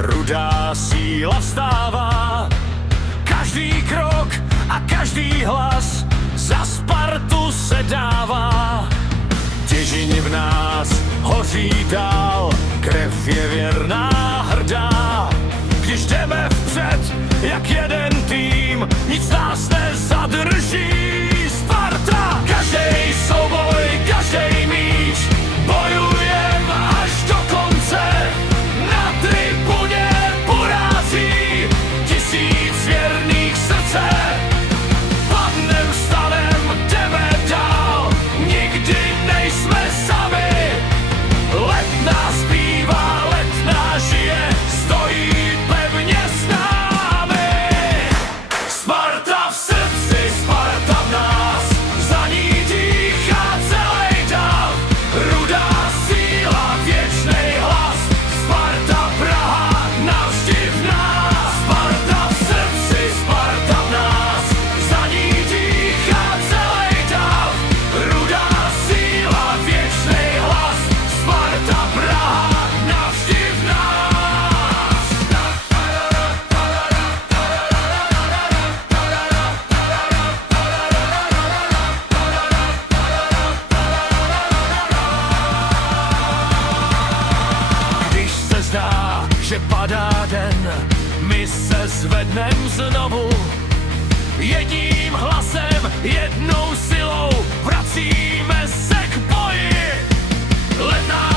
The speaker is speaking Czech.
rudá síla vstává. Každý krok a každý hlas za Spartu se dává. Těžiny v nás hoří dál, krev je věrná, hrdá. Když jdeme vpřed, jak jeden tým, nic nás nezadrží. Sparta! Každej souboj, každej míč, bojujem až do konce. Na tribuně porází tisíc věrných srdce. Padnem, vstanem, jdeme dál, nikdy nejsme sami. Letná zpívá, Letná žije, stojí pevně s námi. Sparta v srdci, Sparta v nás, za ní dýchá celej dáv. Rudá síla, věčnej hlas, Sparta Praha navždy v nás. Sparta v srdci, Sparta v nás, za ní dýchá celej dáv. Rudá síla, věčnej hlas, Sparta Praha navždy v nás. Když se zdá, že padá den, my se zvednem znovu. Jedním hlasem, jednou silou vracíme se k boji. Letná